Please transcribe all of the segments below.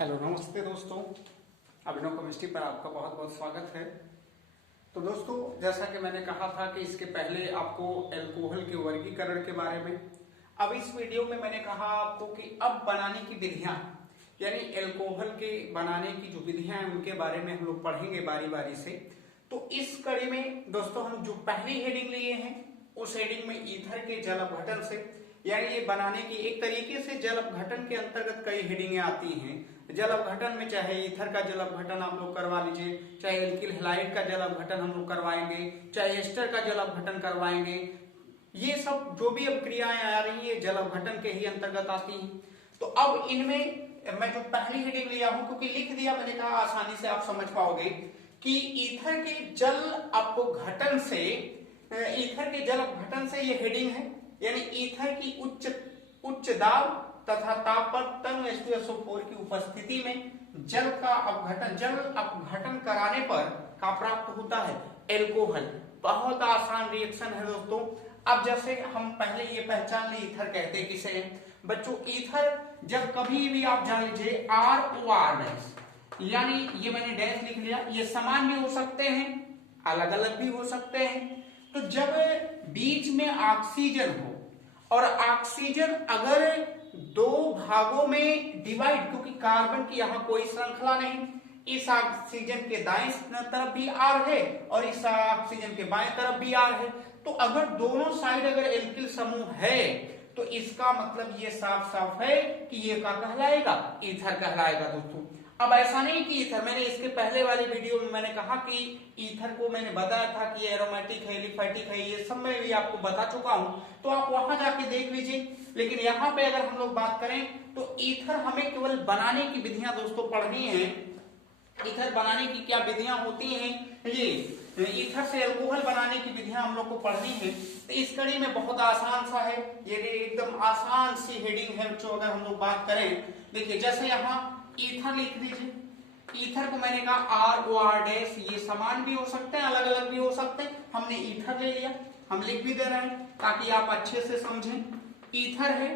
Hello नमस्ते दोस्तों, अभिनव chemistry पर आपका बहुत बहुत स्वागत है। तो दोस्तों, जैसा कि मैंने कहा था कि इसके पहले आपको एल्कोहल के वर्गीकरण के बारे में, अब इस वीडियो में मैंने कहा आपको कि अब बनाने की विधियां, यानी एल्कोहल के बनाने की जो विधियां हैं उनके बारे में हम लोग पढ़ेंगे बारी बारी से। तो इस कड़ी में दोस्तों हम जो पहली हेडिंग लिए हैं उस हेडिंग में ईथर के जल अपघटन से, यानी ये बनाने की एक तरीके से जल अपघटन के अंतर्गत कई हेडिंगें आती हैं। जल अपघटन में चाहे ईथर का जल अपघटन आप लोग करवा लीजिए, चाहे एल्किल हैलाइड का जल अपघटन हम लोग करवाएंगे, चाहे एस्टर का जल अपघटन करवाएंगे। ये सब जो भी अब क्रियाएं आ रही है जल अपघटन के ही अंतर्गत आती हैं। तो अब इनमें मैं जो पहली हेडिंग लिया हूं, क्योंकि लिख दिया मैंने कहा आसानी से आप समझ पाओगे कि ईथर के जल अपघटन से, ईथर के जल अपघटन से ये हेडिंग है, यानी ईथर की उच्च दाब तथा ताप पर तन H2SO4 की उपस्थिति में जल अपघटन कराने पर का प्राप्त होता है एल्कोहल। बहुत आसान रिएक्शन है दोस्तों। अब जैसे हम पहले ये पहचान ली ईथर कहते किसे हैं बच्चों। ईथर जब कभी भी आप जान लीजिए ROR डैश, यानी ये मैंने डैश लिख लिया, ये समान भी हो सकते हैं, अलग अलग भी हो सकते हैं। तो जब बीच में ऑक्सीजन हो और ऑक्सीजन अगर दो भागों में डिवाइड, क्योंकि कार्बन की यहां कोई श्रृंखला नहीं, इस ऑक्सीजन के दाएं तरफ भी R है और इस ऑक्सीजन के बाएं तरफ भी R है, तो अगर दोनों साइड अगर एल्किल समूह है तो इसका मतलब ये साफ साफ है कि ये क्या कहलाएगा, ईथर कहलाएगा दोस्तों। अब ऐसा नहीं कि ईथर, मैंने इसके पहले वाली वीडियो में मैंने कहा कि ईथर को मैंने बताया था कि एरोमेटिक है, एलिफेटिक है, ये सब मैं भी आपको बता चुका हूं, तो आप वहां जाके देख लीजिए। लेकिन यहाँ पे अगर हम लोग बात करें तो ईथर हमें केवल बनाने की विधियां दोस्तों पढ़नी है। ईथर बनाने की क्या विधियां होती हैं, ये ईथर से एल्कोहल बनाने की विधियां हम लोग को पढ़नी है। तो इस कड़ी में बहुत आसान सा है, ये एकदम आसान सी हेडिंग है जो अगर हम लोग बात करें, देखिए जैसे यहाँ ईथर लिख दीजिए। ईथर को मैंने कहा ROR डैश, ये समान भी हो सकते हैं, अलग अलग भी हो सकते हैं, हमने ईथर ले लिया, हम लिख भी दे रहे हैं ताकि आप अच्छे से समझें। ईथर है,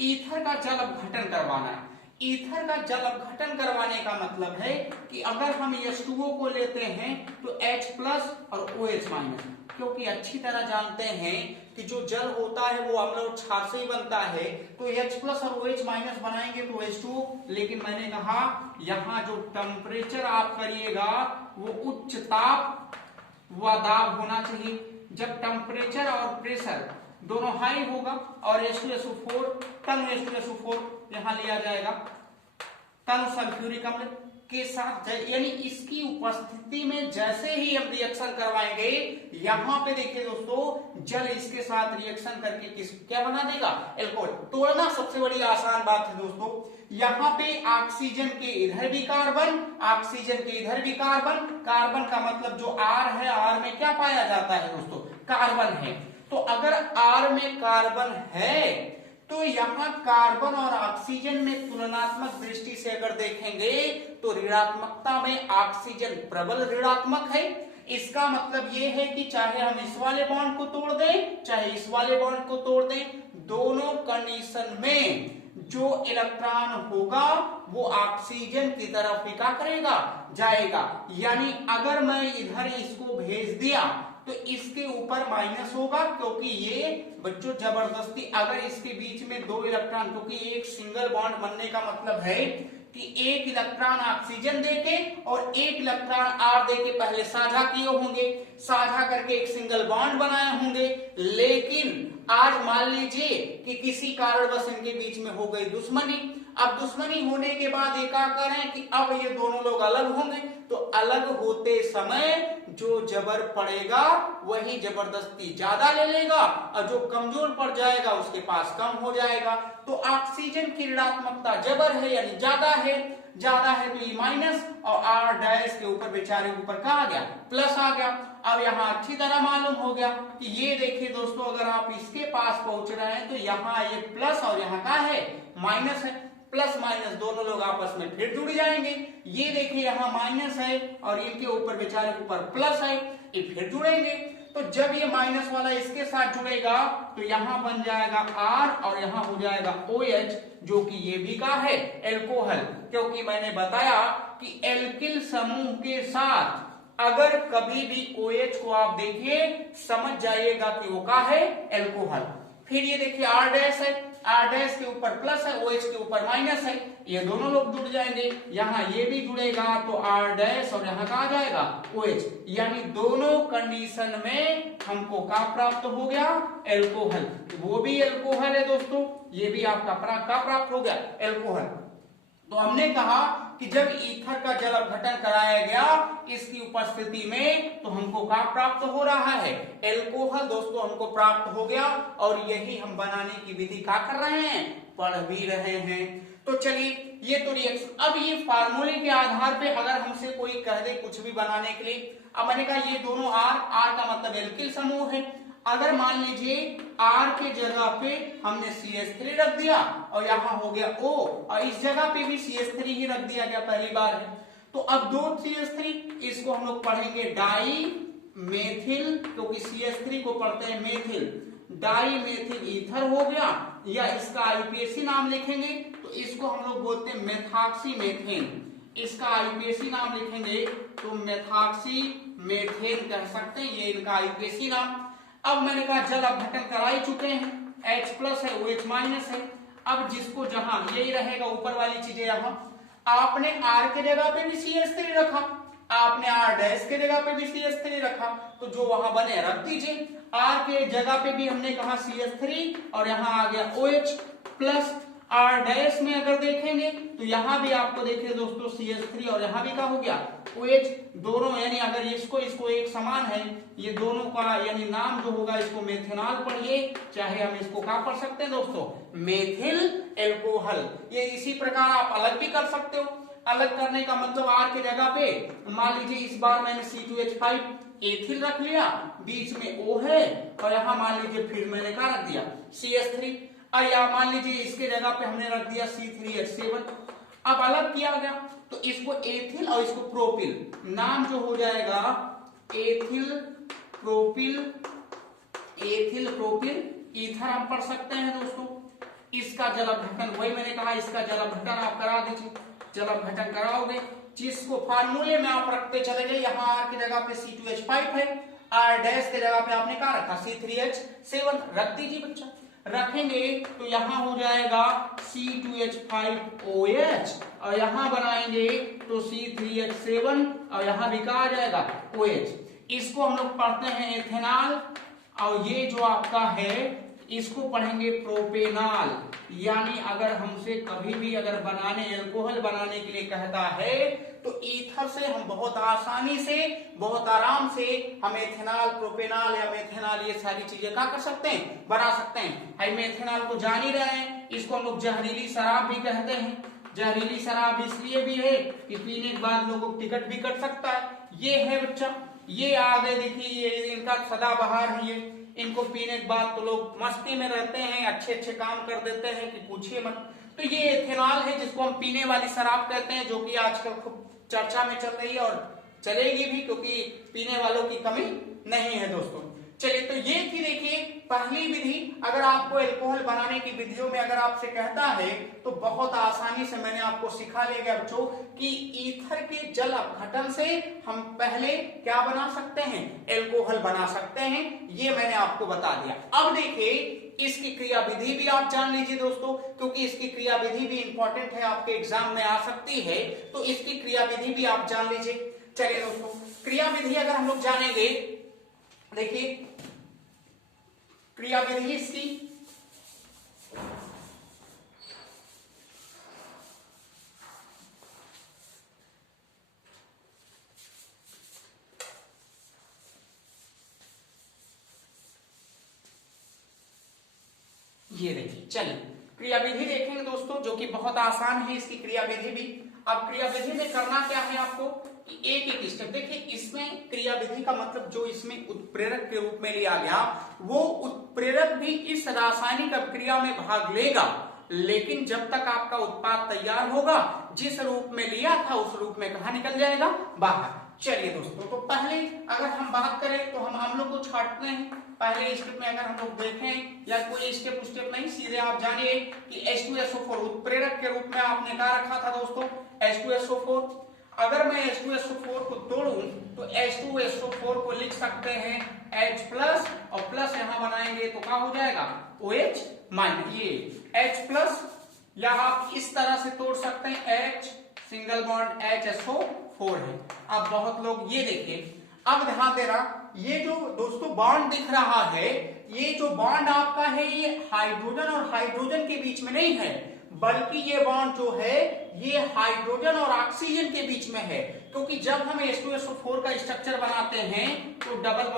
ईथर का जल अपघटन करवाना है। ईथर का जल अपघटन करवाने का मतलब है कि अगर हम H2O को लेते हैं तो H+ और OH-, क्योंकि अच्छी तरह जानते हैं कि जो जल होता है वो अम्ल और क्षार से ही बनता है, तो H+ और OH- बनाएंगे तो H2O। लेकिन मैंने कहा यहाँ जो टेम्परेचर आप करिएगा वो उच्च ताप व दाब होना चाहिए। जब टेम्परेचर और प्रेशर दोनों हाई होगा और H2SO4 टन H2SO4 यहां लिया जाएगा टन सल्फ्यूरिक अम्ल के साथ, यानी इसकी उपस्थिति में जैसे ही हम रिएक्शन करवाएंगे, यहां पे देखिए दोस्तों जल इसके साथ रिएक्शन करके क्या बना देगा, एल्कोहल। तोड़ना सबसे बड़ी आसान बात है दोस्तों। यहां पे ऑक्सीजन के इधर भी कार्बन, ऑक्सीजन के इधर भी कार्बन, कार्बन का मतलब जो R है, R में क्या पाया जाता है दोस्तों, कार्बन है। तो अगर R में कार्बन है तो यहाँ कार्बन और ऑक्सीजन में तुलनात्मक दृष्टि से अगर देखेंगे तो ऋणात्मकता में ऑक्सीजन प्रबल ऋणात्मक है। इसका मतलब ये है कि चाहे हम इस वाले बॉन्ड को तोड़ दें, चाहे इस वाले बॉन्ड को तोड़ दें, दोनों कंडीशन में जो इलेक्ट्रॉन होगा वो ऑक्सीजन की तरफ ही क्या करेगा, जाएगा। यानी अगर मैं इधर इसको भेज दिया तो इसके ऊपर माइनस होगा, क्योंकि ये बच्चों जबरदस्ती अगर इसके बीच में दो इलेक्ट्रॉन, क्योंकि एक सिंगल बॉन्ड बनने का मतलब है कि एक इलेक्ट्रॉन ऑक्सीजन देके और एक इलेक्ट्रॉन R देके पहले साझा किए होंगे, साझा करके एक सिंगल बॉन्ड बनाए होंगे। लेकिन आज मान लीजिए कि किसी कारणवश इनके बीच में हो गई दुश्मनी। अब दुश्मनी होने के बाद ये क्या करें कि अब ये दोनों लोग अलग होंगे, तो अलग होते समय जो जबर पड़ेगा वही जबरदस्ती ज्यादा ले लेगा और जो कमजोर पड़ जाएगा उसके पास कम हो जाएगा। तो ऑक्सीजन की ऋणात्मकता जबर है यानी ज्यादा है, ज्यादा है तो ये माइनस और R डैश के ऊपर बेचारे ऊपर क्या आ गया, प्लस आ गया। अब यहाँ अच्छी तरह मालूम हो गया कि ये देखिए दोस्तों अगर आप इसके पास पहुंच रहे हैं तो यहाँ ये प्लस और यहाँ का है माइनस है, प्लस माइनस दोनों लोग आपस में फिर जुड़ जाएंगे। ये देखिए यहाँ माइनस है और इनके ऊपर बेचारे के ऊपर प्लस है, ये फिर जुड़ेंगे। तो जब ये माइनस वाला इसके साथ जुड़ेगा तो यहां बन जाएगा R और यहां हो जाएगा OH, जो कि ये भी का है एल्कोहल, क्योंकि मैंने बताया कि एल्किल समूह के साथ अगर कभी भी OH को आप देखिए समझ जाइएगा कि वो का है एल्कोहल। फिर ये देखिए R डैश है, R डैश के ऊपर प्लस है, OH के ऊपर माइनस है, ये दोनों लोग जुड़ जाएंगे, यहाँ ये भी जुड़ेगा तो R डैश और यहाँ का आ जाएगा OH, यानी दोनों कंडीशन में हमको का प्राप्त हो गया एल्कोहल। वो भी एल्कोहल है दोस्तों, ये भी आपका प्राप्त हो गया एल्कोहल। तो हमने कहा कि जब ईथर का जल अपघटन कराया गया इसकी उपस्थिति में तो हमको क्या प्राप्त हो रहा है एल्कोहल दोस्तों, हमको प्राप्त हो गया और यही हम बनाने की विधि क्या कर रहे हैं, पढ़ भी रहे हैं। तो चलिए ये तो रिएक्शन, अब ये फार्मूले के आधार पे अगर हमसे कोई कह दे कुछ भी बनाने के लिए, अब मैंने कहा ये दोनों R का मतलब एल्किल समूह है, अगर मान लीजिए R के जगह पे हमने CH3 रख दिया और यहाँ हो गया O और इस जगह पे भी CH3 ही रख दिया गया, पहली बार है, तो अब दो CH3 इसको हम लोग पढ़ेंगे डाई मेथिल, क्योंकि CH3 को पढ़ते हैं मेथिल, डाई मेथिल ईथर हो गया, या इसका आईपीएसी नाम लिखेंगे तो इसको हम लोग बोलते हैं मेथॉक्सी मेथेन, इसका आईपीएसी नाम लिखेंगे तो मेथॉक्सी मेथेन कह सकते हैं, ये इनका आईपीएसी नाम। अब मैंने कहा जल अपघटन करा ही चुके हैं, H प्लस है OH माइनस है, अब जिसको जहां यही रहेगा ऊपर वाली चीजें, यहां आपने R के जगह पे भी CH3 रखा, आपने R डैश के जगह पे भी CH3 रखा, तो जो वहां बने रख दीजिए। R के जगह पे भी हमने कहा CH3 और यहाँ आ गया OH प्लस R डैश में अगर देखेंगे तो यहाँ भी आपको देखिए दोस्तों CH3 और यहाँ भी क्या हो गया OH, दोनों यानी अगर इसको एक समान है, ये दोनों का यानी नाम जो होगा इसको मेथेनॉल पढ़िए, चाहे हम इसको क्या पढ़ सकते हैं दोस्तों मेथिल एल्कोहल। ये इसी प्रकार आप अलग भी कर सकते हो, अलग करने का मतलब R के जगह पे मान लीजिए इस बार मैंने C2H5 एथिल रख लिया, बीच में O है और यहाँ मान लीजिए फिर मैंने क्या रख दिया CH3, और या मान लीजिए इसके जगह पे हमने रख दिया C3H7। अब अलग किया गया तो इसको एथिल और इसको प्रोपिल, नाम जो हो जाएगा एथिल प्रोपिल ईथर हम पढ़ सकते हैं दोस्तों। इसका जल अपघटन वही मैंने कहा, इसका जल अपघटन आप करा दीजिए, जल अपघटन कराओगे जिसको फार्मूले में आप रखते चले गए, यहाँ R की जगह पे C2H5 है, R डैश के जगह पे आपने क्या रखा C3H7 रख दीजिए बच्चा, रखेंगे तो यहां हो जाएगा C2H5OH और यहां बनाएंगे तो C3H7 और यहां भी कहा आ जाएगा OH। इसको हम लोग पढ़ते हैं एथेनॉल और ये जो आपका है इसको पढ़ेंगे प्रोपेनॉल। यानी अगर हमसे कभी भी अगर बनाने एल्कोहल बनाने के लिए कहता है तो ईथर से हम बहुत आसानी से बहुत आराम से हम एथेनॉल प्रोपेनॉल या मेथेनॉल ये सारी चीजें क्या कर सकते हैं बना सकते हैं। हम मेथेनॉल को जान ही रहे हैं, इसको हम लोग जहरीली शराब भी कहते हैं। जहरीली शराब इसलिए भी है कि पीने के बाद लोगों को टिकट भी कट सकता है। ये है बच्चा, ये आगे देखिए ये इनका सदाबहार है, ये इनको पीने के बाद तो लोग मस्ती में रहते हैं, अच्छे अच्छे काम कर देते हैं कि पूछिए मत। तो ये एथेनॉल है जिसको हम पीने वाली शराब कहते हैं, जो कि आजकल खूब चर्चा में चल रही है और चलेगी भी, क्योंकि पीने वालों की कमी नहीं है दोस्तों। चलिए तो ये थी देखिए पहली विधि। अगर आपको एल्कोहल बनाने की विधियों में अगर आपसे कहता है तो बहुत आसानी से मैंने आपको सिखा लेगा बच्चों कि ईथर के जल अपघटन से हम पहले क्या बना सकते हैं एल्कोहल बना सकते हैं, ये मैंने आपको बता दिया। अब देखिए इसकी क्रिया विधि भी आप जान लीजिए दोस्तों, क्योंकि इसकी क्रिया विधि भी इंपॉर्टेंट है, आपके एग्जाम में आ सकती है, तो इसकी क्रिया विधि भी आप जान लीजिए। चलिए दोस्तों क्रिया विधि अगर हम लोग जानेंगे, देखिए क्रिया विधि इसकी ये देखिए। चलिए क्रिया विधि देखेंगे दोस्तों, जो कि बहुत आसान है इसकी क्रिया विधि भी। अब क्रिया विधि में करना क्या है आपको कि एक एक स्टेप देखिए। इसमें क्रिया विधि का मतलब जो इसमें उत्प्रेरक के रूप में लिया गया, वो उत्प्रेरक भी इस रासायनिक अभिक्रिया में भाग लेगा, लेकिन जब तक आपका उत्पाद तैयार होगा जिस रूप में लिया था उस रूप में कहा निकल जाएगा बाहर। चलिए दोस्तों, तो पहले अगर हम बात करें तो हम अम्लों को छांटते हैं। पहले स्टेप में अगर हम लोग देखें या कोई स्टेप नहीं, सीधे आप जानिए कि H2SO4 उत्प्रेरक के रूप में आपने क्या रखा था दोस्तों, H2SO4। अगर मैं H2SO4 को तोड़ूं तो H2SO4 को लिख सकते हैं H प्लस और प्लस यहां बनाएंगे तो क्या हो जाएगा OH माइनस, ये H प्लस, या आप इस तरह से तोड़ सकते हैं H सिंगल बॉन्ड HSO4 है। अब बहुत लोग ये देखिए, अब ध्यान देना, ये जो दोस्तों बॉन्ड दिख रहा है, ये जो बॉन्ड आपका है ये हाइड्रोजन और हाइड्रोजन के बीच में नहीं है, बल्कि ये बॉन्ड जो है ये हाइड्रोजन और ऑक्सीजन के बीच में है। क्योंकि जब हम H2SO4 का स्ट्रक्चर बनाते हैं तो double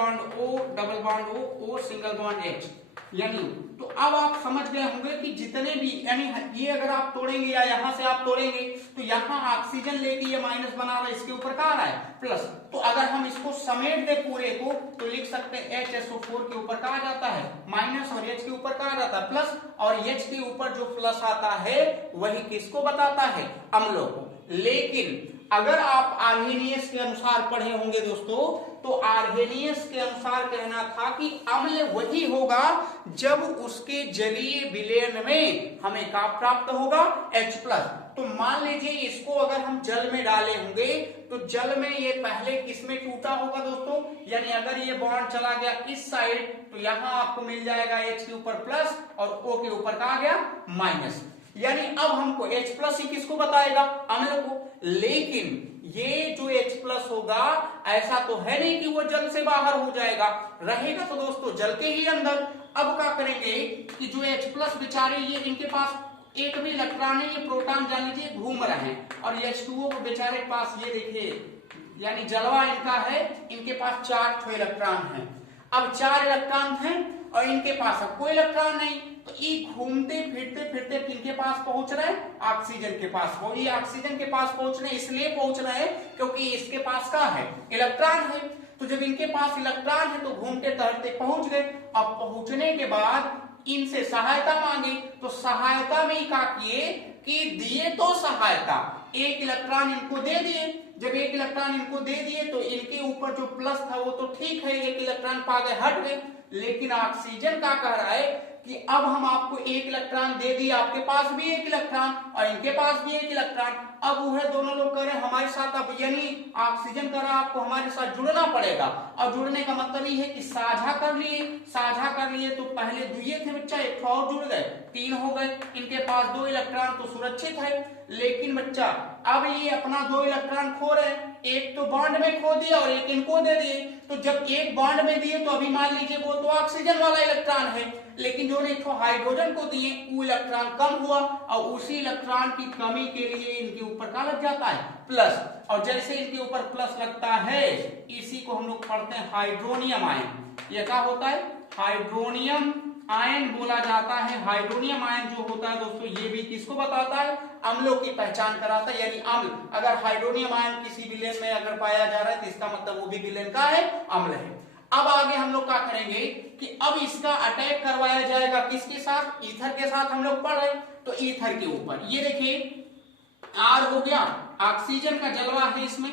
bond O single bond H, यानी तो अब आप समझ गए होंगे कि जितने भी, यानी ये अगर आप तोड़ेंगे या यहां से आप तोड़ेंगे तो यहां ऑक्सीजन लेके ये माइनस बना रहा है, इसके ऊपर क्या आ रहा है प्लस। तो अगर हम इसको समेट दे पूरे को तो लिख सकते हैं HSO4 के ऊपर क्या आ जाता है माइनस और H के ऊपर क्या आ जाता है प्लस, और H के ऊपर जो प्लस आता है वही किसको बताता है अम्लों को। लेकिन अगर आप आर्हेनियस के अनुसार पढ़े होंगे दोस्तों, तो आर्हेनियस के अनुसार कहना था कि अम्ल वही होगा जब उसके जलीय विलयन में हमें क्या प्राप्त होगा H प्लस। तो मान लीजिए इसको अगर हम जल में डाले होंगे तो जल में ये पहले किसमें टूटा होगा दोस्तों, यानी अगर ये बॉन्ड चला गया इस साइड तो यहां आपको मिल जाएगा H के ऊपर प्लस और O के ऊपर क्या आ गया माइनस, यानी अब हमको H प्लस ही किसको बताएगा अम्ल को। लेकिन ये जो H प्लस होगा ऐसा तो है नहीं कि वो जल से बाहर हो जाएगा, रहेगा तो दोस्तों जल के ही अंदर। अब क्या करेंगे कि जो H प्लस बेचारे ये इनके पास एक भी इलेक्ट्रॉन है, ये प्रोटॉन जान लीजिए घूम रहे हैं, और H2O को बेचारे के पास ये देखिए यानी जलवा इनका है, इनके पास 4 इलेक्ट्रॉन है। अब 4 इलेक्ट्रॉन हैं और इनके पास अब कोई इलेक्ट्रॉन नहीं, तो ये घूमते फिरते किनके पास पहुंच रहे हैं ऑक्सीजन के पास। वो ये ऑक्सीजन के पास पहुंच रहे इसलिए पहुंच रहे हैं क्योंकि इसके पास क्या है इलेक्ट्रॉन है। तो जब इनके पास इलेक्ट्रॉन है तो घूमते टहलते पहुंच गए। अब पहुंचने के बाद इनसे सहायता मांगी, तो सहायता में क्या किए कि दिए तो सहायता, एक इलेक्ट्रॉन इनको दे दिए। जब एक इलेक्ट्रॉन इनको दे दिए तो इनके ऊपर जो प्लस था वो तो ठीक है, एक इलेक्ट्रॉन पा गए हट गए। लेकिन ऑक्सीजन क्या कह रहा है कि अब हम आपको एक इलेक्ट्रॉन दे दिए, आपके पास भी एक इलेक्ट्रॉन और इनके पास भी एक इलेक्ट्रॉन। अब वह दोनों लोग कह रहे हमारे साथ, अब यानी ऑक्सीजन कह रहा आपको हमारे साथ जुड़ना पड़ेगा। और जुड़ने का मतलब ये है कि साझा कर लिए तो पहले दुए थे बच्चा, एक और जुड़ गए 3 हो गए, इनके पास 2 इलेक्ट्रॉन तो सुरक्षित है। लेकिन बच्चा अब ये अपना 2 इलेक्ट्रॉन खो रहे हैं, एक तो बॉन्ड में खो दिया और एक इनको दे दिए। तो जब एक बॉन्ड में दिए तो अभी मान लीजिए वो तो ऑक्सीजन वाला इलेक्ट्रॉन है, लेकिन जो ने हाइड्रोजन को दिए वो इलेक्ट्रॉन कम हुआ, और उसी इलेक्ट्रॉन की कमी के लिए इनके ऊपर क्या लग जाता है प्लस। और जैसे इनके ऊपर प्लस लगता है इसी को हम लोग पढ़ते हैं हाइड्रोनियम आयन। ये क्या होता है हाइड्रोनियम आयन बोला जाता है। हाइड्रोनियम आयन जो होता है दोस्तों ये भी किसको बताता है अम्लों की पहचान कराता है। यानी अम्ल, अगर हाइड्रोनियम आयन किसी विलेन में अगर पाया जा रहा है तो इसका मतलब वो भी विलेन का है अम्ल है। अब आगे हम लोग क्या करेंगे कि अब इसका अटैक करवाया जाएगा किसके साथ, ईथर के साथ। हम लोग पढ़ रहे तो ईथर के ऊपर ये देखिए R हो गया, ऑक्सीजन का जलवा है इसमें,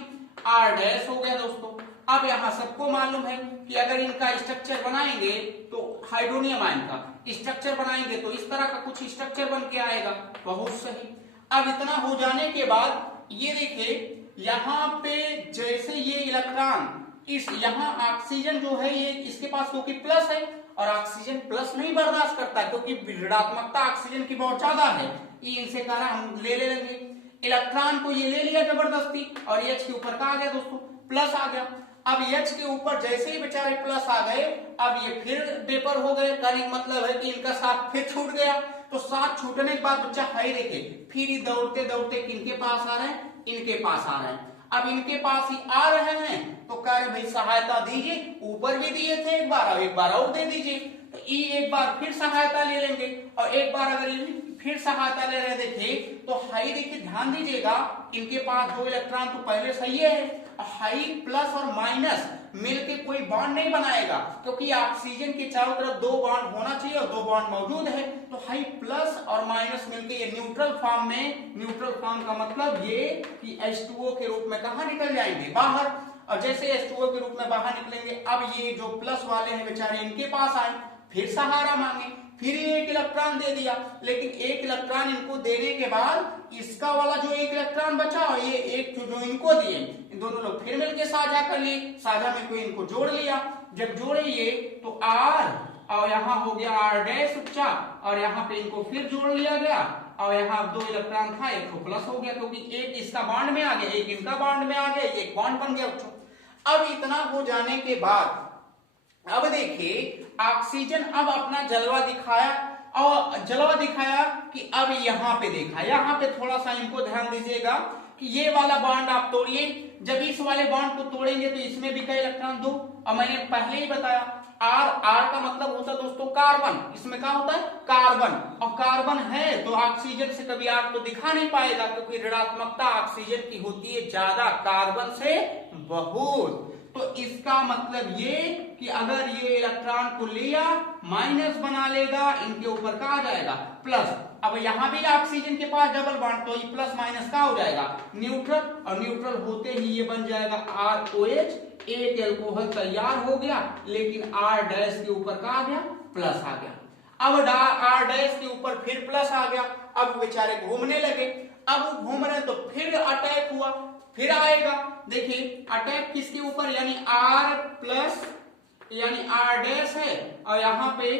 R डैश हो गया दोस्तों। अब यहां सबको मालूम है कि अगर इनका स्ट्रक्चर बनाएंगे तो हाइड्रोनियम आयन का स्ट्रक्चर बनाएंगे तो इस तरह का कुछ स्ट्रक्चर बन के आएगा, बहुत सही। अब इतना हो जाने के बाद ये देखिए यहाँ पे जैसे ये इलेक्ट्रॉन इस यहाँ ऑक्सीजन जो है ये इसके पास क्योंकि प्लस है और ऑक्सीजन प्लस नहीं बर्दाश्त करता क्योंकि ऋणात्मकता ऑक्सीजन की बहुत ज्यादा है, ये इनसे कह रहा हम ले लेंगे। इलेक्ट्रॉन को ये ले लिया जबरदस्ती और H के ऊपर का आ गया दोस्तों प्लस आ गया। अब H के ऊपर जैसे ही बेचारे प्लस आ गए अब ये फिर पेपर हो गए, कहने का मतलब है कि इनका साथ फिर छूट गया। तो साथ छूटने के बाद बच्चा हाई देखे फिर ही दौड़ते दौड़ते किनके पास आ रहे हैं, इनके पास आ रहे हैं। अब इनके पास ही आ रहे हैं तो कह रहे भाई सहायता दीजिए, ऊपर भी दिए थे एक बार, अब एक बार और दे दीजिए। तो ई एक बार फिर सहायता ले लेंगे और एक बार अगर फिर सहायता ले रहे देखिए तो हाई देखिए ध्यान दीजिएगा इनके पास 2 इलेक्ट्रॉन तो पहले सही है, हाई प्लस और माइनस मिलके कोई बॉन्ड नहीं बनाएगा क्योंकि ऑक्सीजन के चारों तरफ 2 बॉन्ड होना चाहिए और 2 बॉन्ड मौजूद है। तो हाई प्लस और माइनस मिलके ये न्यूट्रल फॉर्म में, न्यूट्रल फॉर्म का मतलब ये कि H2O के रूप में कहां निकल जाएंगे बाहर। और जैसे H2O के रूप में बाहर निकलेंगे, अब ये जो प्लस वाले हैं बेचारे इनके पास आए, फिर सहारा मांगे, फिर ये एक इलेक्ट्रॉन दे दिया, लेकिन एक इलेक्ट्रॉन इनको देने के बाद इसका वाला जो एक इलेक्ट्रॉन बचा और ये एक जो इनको दिए, इन दोनों लोग फिर मिलकर साझा कर लिए, साझा में कोई इनको जोड़ लिया, जब जोड़े ये तो R और यहाँ हो गया R डैश उपचा और यहाँ पे इनको फिर जोड़ लिया गया और यहाँ 2 इलेक्ट्रॉन था, एक को प्लस हो गया क्योंकि एक इसका बॉन्ड में आ गया, एक इनका बॉन्ड में आ गया, एक बॉन्ड बन गया बच्चों। अब इतना हो जाने के बाद अब देखिए ऑक्सीजन अब अपना जलवा दिखाया और जलवा दिखाया कि अब यहाँ पे देखा, यहाँ पे थोड़ा सा इनको ध्यान दीजिएगा कि ये वाला बॉन्ड आप तोड़िए, जब इस वाले बॉन्ड को तोड़ेंगे तो इसमें भी कई इलेक्ट्रॉन दो, और मैंने पहले ही बताया R का मतलब होता है दोस्तों कार्बन, इसमें क्या होता है कार्बन, और कार्बन है तो ऑक्सीजन से कभी आग तो दिखा नहीं पाएगा क्योंकि ऋणात्मकता ऑक्सीजन की होती है ज्यादा कार्बन से बहुत। तो इसका मतलब ये कि अगर ये इलेक्ट्रॉन को लिया माइनस बना लेगा, इनके ऊपर क्या आ जाएगा प्लस। अब यहाँ भी ऑक्सीजन के पास डबल बॉन्ड तो ये प्लस माइनस का हो जाएगा न्यूट्रल, और न्यूट्रल होते ही ये बन जाएगा ROH, एक एल्कोहल तैयार हो गया, लेकिन R डैश के ऊपर का आ गया प्लस आ गया। अब R डैश के ऊपर फिर प्लस आ गया, अब बेचारे घूमने लगे, अब घूम रहे तो फिर अटैक हुआ, फिर आएगा, देखिए अटैक किसके ऊपर, यानी R प्लस यानी R डैश है और यहाँ पे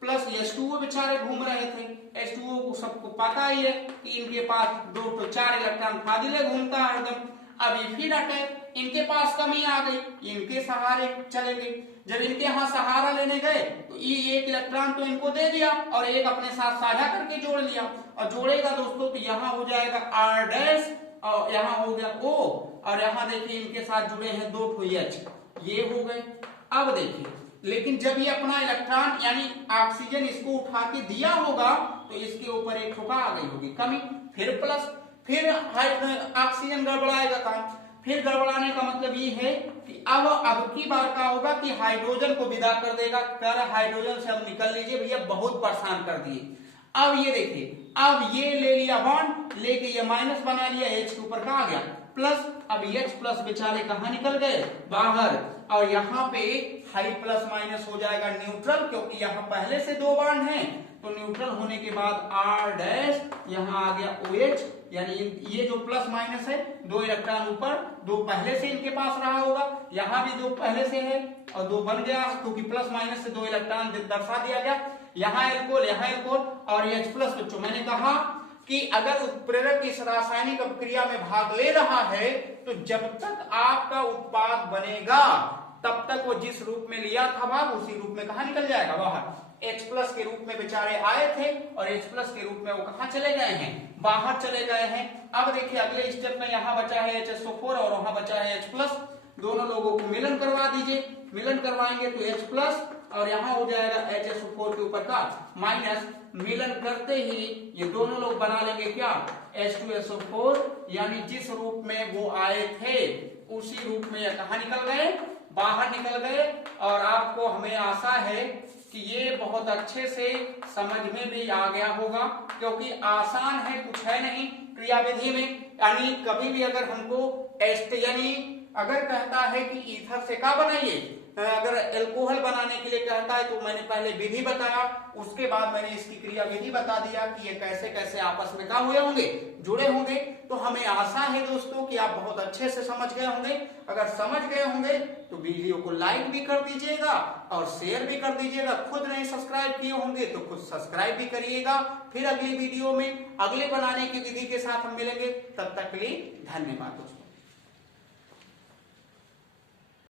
प्लस H2O बेचारे घूम रहे थे, H2O को सबको पता ही है कि इनके पास 2 तो 4 इलेक्ट्रॉन फाजिले घूमता है हरदम। अभी फिर अटैक, इनके पास कमी आ गई, इनके सहारे चलेंगे, जब इनके यहाँ सहारा लेने गए तो ये एक इलेक्ट्रॉन तो इनको दे दिया और एक अपने साथ साझा करके जोड़ लिया, और जोड़ेगा दोस्तों तो यहाँ हो जाएगा R डैश और यहाँ हो गया O, और यहाँ देखिए इनके साथ जुड़े हैं 2 H, ये हो गए। अब देखिए लेकिन जब ये अपना इलेक्ट्रॉन यानी ऑक्सीजन इसको उठा के दिया होगा तो इसके ऊपर एक ठोका आ गई होगी कमी, फिर प्लस, फिर ऑक्सीजन गड़बड़ाएगा काम, फिर गड़बड़ाने का मतलब ये है कि अब की बार का होगा कि हाइड्रोजन को विदा कर देगा, कर हाइड्रोजन से अब निकल लीजिए भैया, बहुत परेशान कर दिए। अब ये देखिए, अब ये ले लिया बॉन्ड, लेके ये माइनस बना लिया, H के ऊपर का आ गया प्लस, अब H प्लस बेचारे कहाँ निकल गए बाहर, और यहाँ पे हाई प्लस माइनस हो जाएगा न्यूट्रल, क्योंकि यहाँ पहले से 2 बॉन्ड हैं, तो न्यूट्रल होने के बाद R डैश यहाँ आ गया OH, यानी ये जो प्लस माइनस है 2 इलेक्ट्रॉन ऊपर, 2 पहले से इनके पास रहा होगा, यहाँ भी 2 पहले से है और 2 बन गया क्योंकि प्लस माइनस से 2 इलेक्ट्रॉन दर्शा दिया गया, यहाँ एल्कोहल और H प्लस। बच्चों मैंने कहा कि अगर उत्प्रेरक इस रासायनिक अभिक्रिया में भाग ले रहा है तो जब तक आपका उत्पाद बनेगा तब तक वो जिस रूप में लिया था भाग उसी रूप में कहा निकल जाएगा बाहर। H प्लस के रूप में बेचारे आए थे और H प्लस के रूप में वो कहा चले गए हैं, बाहर चले गए हैं। अब देखिए अगले स्टेप में यहाँ बचा है HSO4 और वहां बचा है H प्लस, दोनों लोगों को मिलन करवा दीजिए, मिलन करवाएंगे तो H प्लस और यहाँ हो जाएगा HSO4 के ऊपर का माइनस, मिलन करते ही ये दोनों लोग बना लेंगे क्या H2SO4, यानी जिस रूप में वो आए थे उसी रूप में कहा निकल गए बाहर निकल गए। और आपको हमें आशा है कि ये बहुत अच्छे से समझ में भी आ गया होगा, क्योंकि आसान है, कुछ है नहीं क्रियाविधि में। यानी कभी भी अगर हमको यानी अगर कहता है कि ईथर से क्या बनाइए, अगर एल्कोहल बनाने के लिए कहता है तो मैंने पहले विधि बताया, उसके बाद मैंने इसकी क्रिया विधि बता दिया कि ये कैसे कैसे आपस में क्या हुए होंगे, जुड़े होंगे। तो हमें आशा है दोस्तों कि आप बहुत अच्छे से समझ गए होंगे। अगर समझ गए होंगे तो वीडियो को लाइक भी कर दीजिएगा और शेयर भी कर दीजिएगा। खुद नहीं सब्सक्राइब किए होंगे तो खुद सब्सक्राइब भी करिएगा। फिर अगली वीडियो में अगले बनाने की विधि के साथ हम मिलेंगे, तब तक के लिए धन्यवाद दोस्तों।